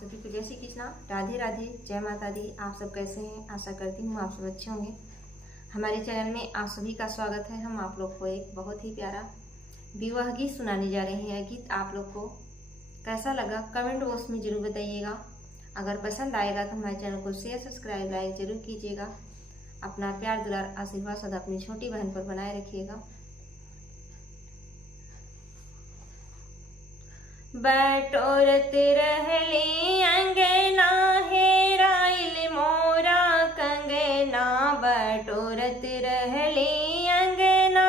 सभी को जय श्री कृष्णा, राधे राधे, जय माता दी। आप सब कैसे हैं? आशा करती हूँ आप सब अच्छे होंगे। हमारे चैनल में आप सभी का स्वागत है। हम आप लोग को एक बहुत ही प्यारा विवाह गीत सुनाने जा रहे हैं। यह गीत आप लोग को कैसा लगा कमेंट बॉक्स में जरूर बताइएगा। अगर पसंद आएगा तो हमारे चैनल को शेयर, सब्सक्राइब, लाइक जरूर कीजिएगा। अपना प्यार, दुलार, आशीर्वाद सदा अपनी छोटी बहन पर बनाए रखिएगा। बटोरत रहली अंगना, हेराइल मोरा कंगना। बटोरत रहली अंगना,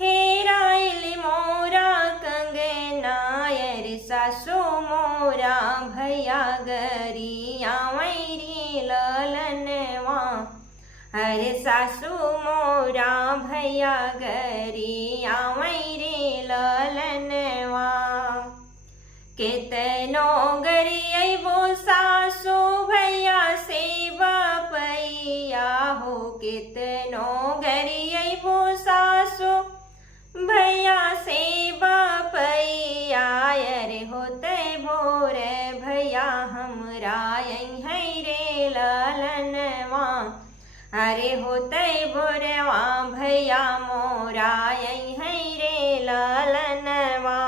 हेराइल मोरा कंगना। यर सासु मोरा भैया गरिया मैरी ललनवा। अरे सासु मोरा भैया गरिया मैरी ललनवा। केतनो गरियबो सासु भैया से बापैया हो। केतनो गरियबो सासु भैया से बापैया। अरे होते भोर भैया हमरा यहीं रे ललनवा। अरे होते भोरवा भैया मोरा यहीं रे ललनवा।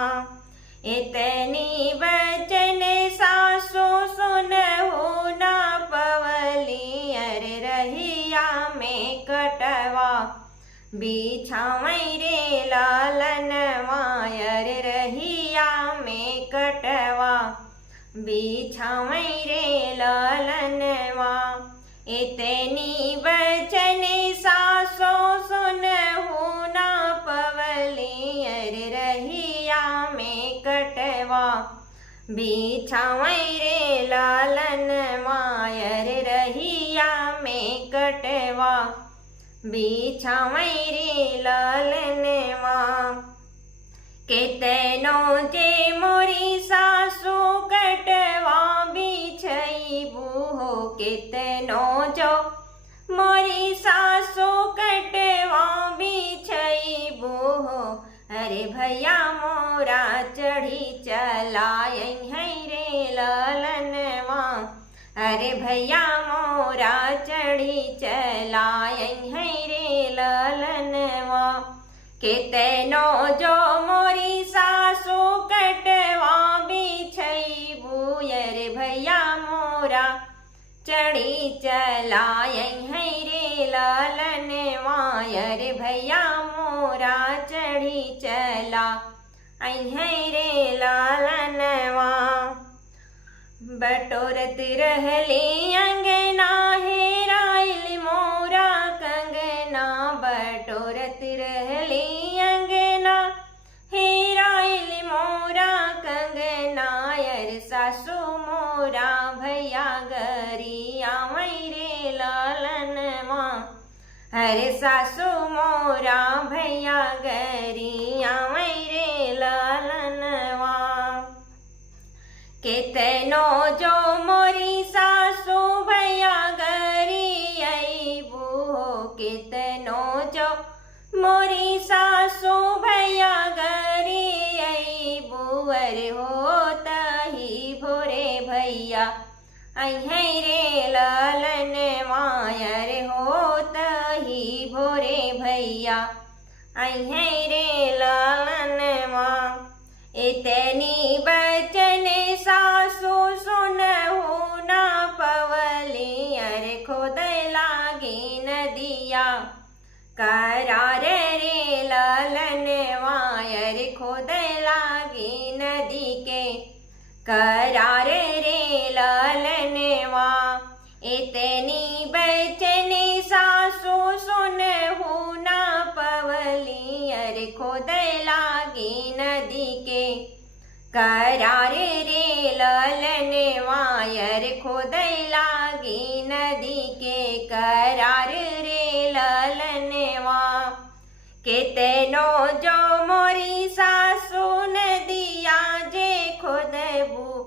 इतनी वचन सासु सुनहु ना पवली। अरे रहिया में कटवा बिछावई रे लालनवा। अरे रहिया में कटवा बिछावई रे लालनवा। इतनी वचन सासु सुनहु ना पवली। अरे रहिया में कटवा बिछावई रे लालनवा। अरे रहिया में कटवा बिछावई रे लालनवा। केतनो जे मोरी सासु कटवा बिछईबू हो। केतनो जो मोरी सासु कटवा बिछईबू हो। अरे भैया मोरा चढ़ी चलायई हैं रे ललनवा। अरे भैया मोरा चढ़ी चलायई हैं रे ललनवा। केतनो जो मोरी सासु कटवा बिछईबू। अरे भैया मोरा चढ़ी चलायई हैं रे ललनवा। अरे भैया मोरा चढ़ी चला हैं रे ललनवा। बटोरत रहली अंगना, हेराइल मोरा कंगना। बटोरत रहली अंगना, हेराइल मोरा कंगना। यर सासु मोरा भैया गरिया मैरे लालनवा। अरे सासु मोरा भैया गरिया मैरे लालनवा। केतनो जो मोरी सासु भैया गरियईबू हो। केतनो जो मोरी सासु भैया गरियईबू। अरे होतही भोरे भैया अहीं रे ललनवा। अरे होतही भोरे भैया अहीं रे ललनवा। इतनी बचन सासु सुनहु ना पवली। अरे खोद लागी नदिया करार रे ललनवा। अरे खोद लागी नदी के करार रे ललनवा। इतनी बचन सासु सुनहु ना पवली। अरे खोद लागी नदी के करार रे ललनवा। अरे खोद लागी नदी के करार रे ललनवा। केतनो जो मोरी सासु नदिया जे खोदबू।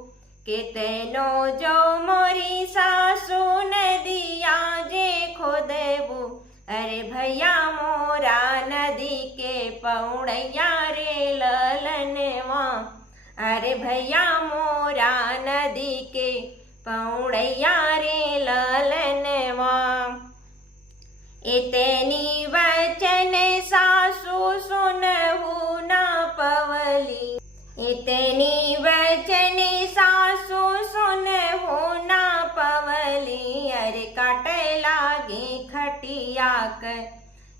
केतनो जो मोरी सासु नदिया जे खोदबू। अरे भैया मोरा नदी के पौड़ैया रे ललनवा। अरे भैया मोरा नदी के पौड़ैया रे ललनवा। इतनी वचन सासु सुनहु न पवली, इतनी वचन सासु सुनहु न पवली। अरे काट लागे खटिया कर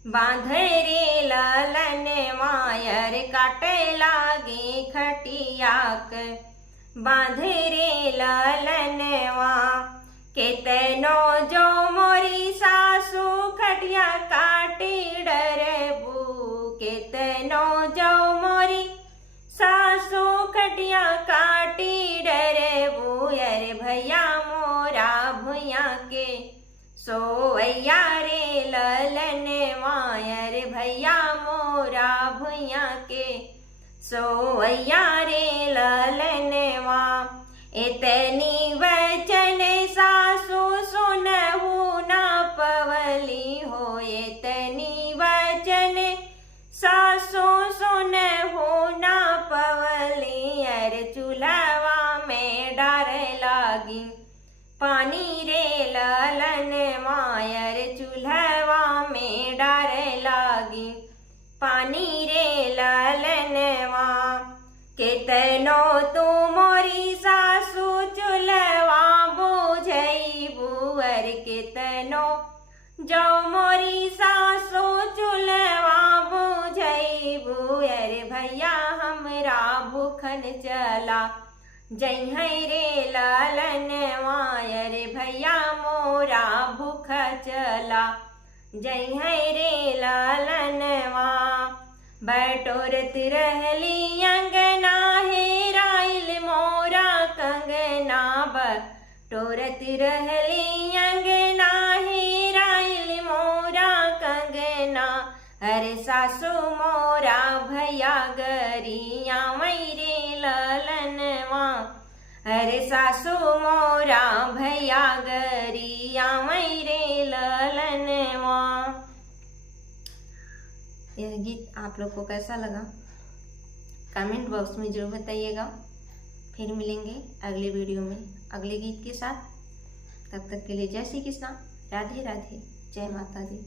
बांध रे ललनवा। अरे काट लागे खटिया कर बांध रे ललनवा। केतनो जो मोरी सासु खटिया काटी डरबू, केतनो जो मोरी सासु खटिया काटी डरबू। अरे भैया मोरा भुइया के सोवैया रे ललनवा। अरे भैया मोरा भुइया के सोवैया रे ललनवा। इतनी वचन सासु सुनहु न पवली हो, इतनी वचन सासु सुनहु न पवली। अरे चूल्हा में डार लागी पानी रे ललनवा। अरे चूल्हा में डार लागी पानी रे ललनवा। केतनो तू मोरी सासु चूल्हा बुझैबू। अरे केतनो जो मोरी सासु चूल्हा बुझैबू। अरे भैया हमरा भूखन चला जइहै रे ललनवा। अरे भैया मोरा भूख चला जइहै रे ललनवा। बटोरत रहली अंगना हेराइल मोरा कंगना, बटोरत रहली अंगना हेराइल मोरा कंगना। अरे सासु मोरा भैया गरिया रे ललनवा। अरे सासु मोरा भैया गरिया रे ललनवा। यह गीत आप लोग को कैसा लगा कमेंट बॉक्स में जरूर बताइएगा। फिर मिलेंगे अगले वीडियो में अगले गीत के साथ। तब तक के लिए जय श्री कृष्णा, राधे राधे, जय माता दी।